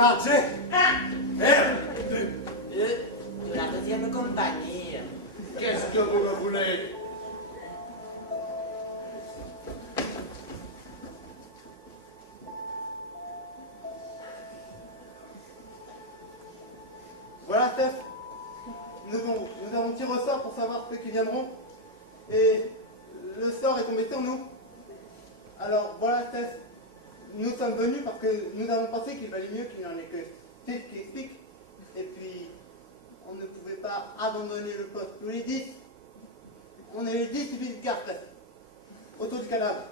chargé. Merde. De la deuxième compagnie. Qu'est-ce que vous me voulez? Voilà, chef. Nous avons tiré au sort pour savoir ceux qui viendront. Et le sort est tombé sur nous. Alors, voilà, chef. Nous sommes venus parce que nous avons pensé qu'il valait mieux qu'il n'y en ait que 6 qui expliquent. Et puis, on ne pouvait pas abandonner le poste. Tous les 10. On est les 10 civils de garde, chef. Autour du cadavre.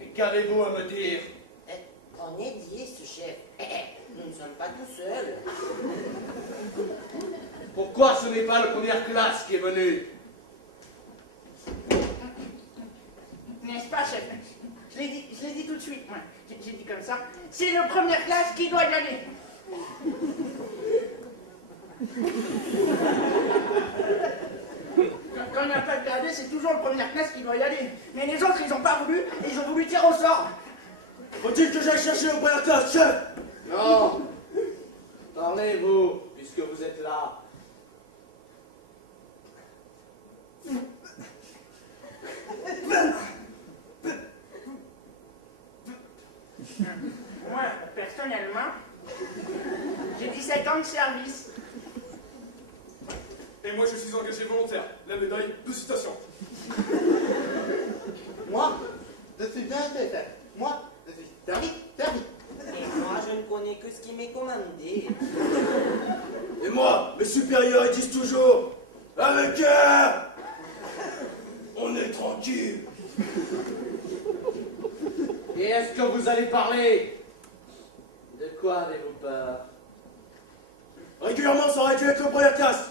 Et qu'avez-vous à me dire? On est 10, chef. Nous ne sommes pas tout seuls. Pourquoi ce n'est pas la première classe qui est venue? N'est-ce pas, chef? Je l'ai dit tout de suite, moi. J'ai dit comme ça. C'est la première classe qui doit y aller. Quand il n'y a pas de gardé, c'est toujours la première classe qui doit y aller. Mais les autres, ils n'ont pas voulu, et ils ont voulu tirer au sort. Faut-il que j'aille chercher la première classe, chef? Non. Parlez-vous, puisque vous êtes là. Moi, personnellement, j'ai 17 ans de service. Et moi, je suis engagé volontaire. La médaille de citation. Moi, je suis bien chef. Moi, je suis servi. Et moi, je ne connais que ce qui m'est commandé. Et moi, mes supérieurs, ils disent toujours, avec eux, on est tranquille. Et est-ce que vous allez parler? De quoi avez-vous peur? Régulièrement, ça aurait dû être le première classe.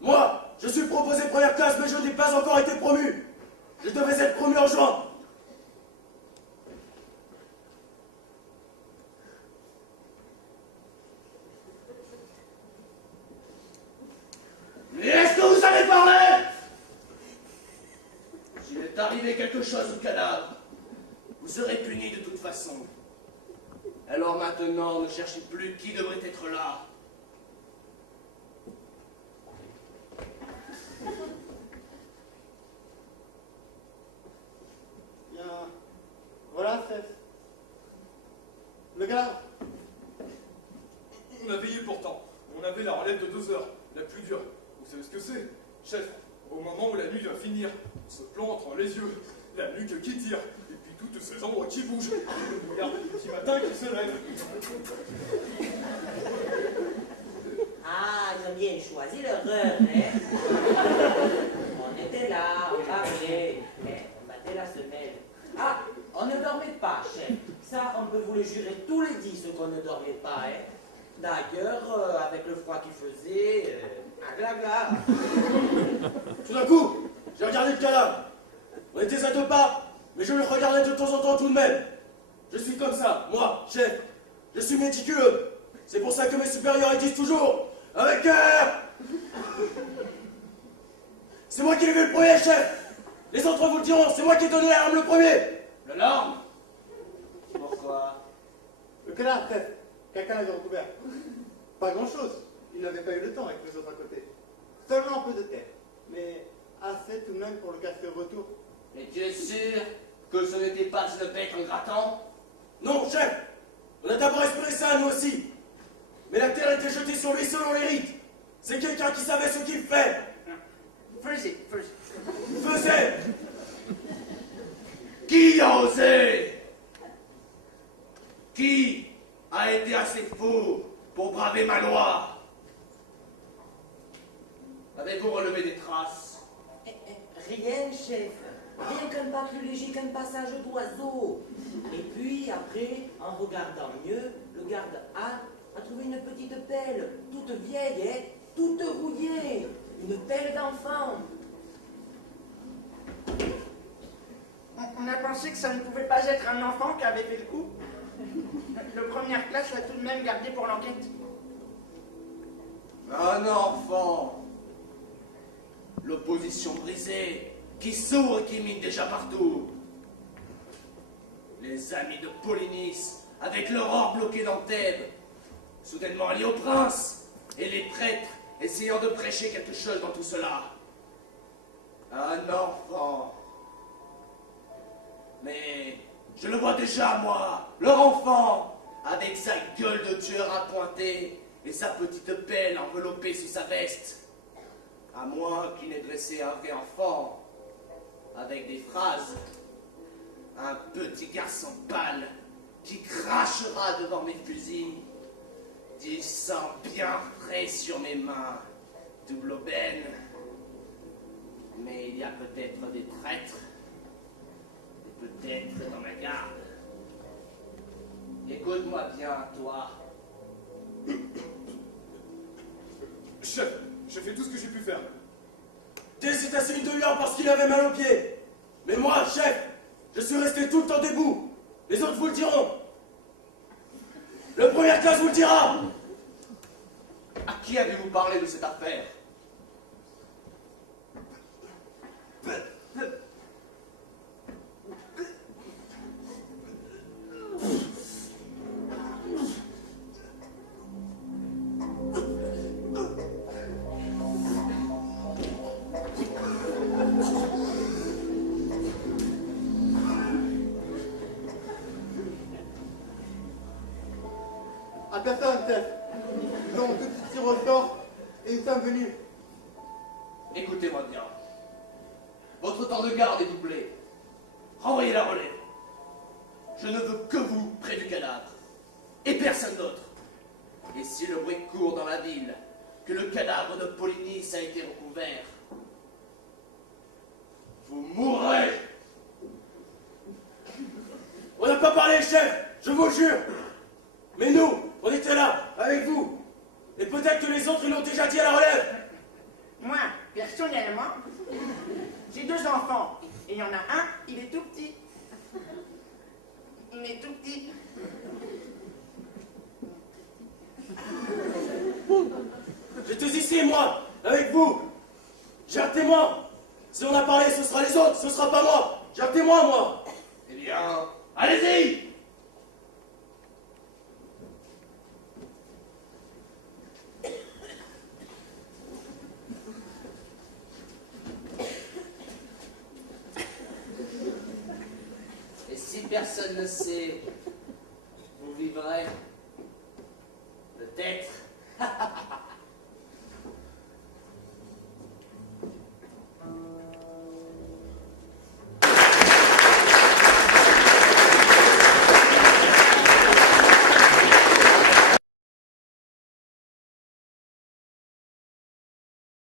Moi, je suis proposé première classe, mais je n'ai pas encore été promu. Je devais être promu en juin. Mais est-ce que vous allez parler? S'il est arrivé quelque chose au cadavre, vous serez puni de toute façon. Alors maintenant, ne cherchez plus qui devrait être là. Bien. Voilà, chef. Le gars. On a veillé pourtant. On avait la relève de 2 heures, la plus dure. Vous savez ce que c'est? Chef, au moment où la nuit va finir, on se plante entre les yeux, la nuque qui tire, et puis toutes ces endroits qui bougent. Regarde le petit matin qui se lève. Ah, ils ont bien choisi leur heure, hein? On était là, on parlait, on battait la semelle. Ah, on ne dormait pas, chef. Ça, on peut vous le jurer tous les 10 qu'on ne dormait pas, hein? D'ailleurs, avec le froid qu'il faisait, aglaga. Tout d'un coup, j'ai regardé le cadavre. On était à 2 pas, mais je le regardais de temps en temps tout de même. Je suis comme ça, moi, chef. Je suis méticuleux. C'est pour ça que mes supérieurs ils disent toujours avec cœur. C'est moi qui l'ai vu le premier, chef. Les autres vous le diront, c'est moi qui ai donné l'arme le premier. L'alarme? Pourquoi? Le cadavre, chef. Quelqu'un l'avait recouvert. Pas grand-chose. Il n'avait pas eu le temps avec les autres à côté. Seulement un peu de terre. Mais assez tout de même pour le casser au retour. Et tu es sûr que ce n'était pas une bête en grattant? Non, chef. On a d'abord espéré ça, nous aussi. Mais la terre était jetée sur lui selon les rites. C'est quelqu'un qui savait ce qu'il fait. Faisait. Qui a osé? Qui a été assez fou pour braver ma loi? Avez-vous relevé des traces? Rien, chef. Rien qu'un pas plus léger qu'un passage d'oiseau. Et puis, après, en regardant mieux, le garde a trouvé une petite pelle, toute vieille, hein, toute rouillée. Une pelle d'enfant. On a pensé que ça ne pouvait pas être un enfant qui avait fait le coup. Le première classe l'a tout de même gardé pour l'enquête. Un enfant. L'opposition brisée, qui sourd et qui mine déjà partout. Les amis de Polynice, avec leur or bloqué dans Thèbes. soudainement allié au prince, et les prêtres essayant de prêcher quelque chose dans tout cela. Un enfant. Mais je le vois déjà, moi, leur enfant, avec sa gueule de tueur appointée et sa petite pelle enveloppée sous sa veste. À moins qu'il n'ait dressé un vrai enfant, avec des phrases. Un petit garçon pâle qui crachera devant mes fusils, du sang bien frais sur mes mains, double aubaine. Mais il y a peut-être des traîtres, et peut-être dans ma garde. Écoute-moi bien, toi. Chef, j'ai fait tout ce que j'ai pu faire. T'es assez vite de lui parce qu'il avait mal aux pieds. Mais moi, chef, je suis resté tout le temps debout. Les autres vous le diront. Le premier classe vous le dira. À qui avez-vous parlé de cette affaire? À personne, chef. Nous avons tout de suite tiré au sort et nous sommes venus. Écoutez-moi bien. Votre temps de garde est doublé. Renvoyez la relève. Je ne veux que vous près du cadavre. Et personne d'autre. Et si le bruit court dans la ville que le cadavre de Polynice a été recouvert, vous mourrez. On n'a pas parlé, chef, je vous jure. Mais nous, on était là, avec vous. Et peut-être que les autres, ils l'ont déjà dit à la relève. Moi, personnellement, j'ai 2 enfants. Et il y en a un, il est tout petit. Il est tout petit. J'étais ici, moi, avec vous. J'ai un témoin. Si on a parlé, ce sera les autres, ce sera pas moi. J'ai un témoin, moi. Eh bien, allez-y. Et si personne ne sait, vous vivrez peut-être.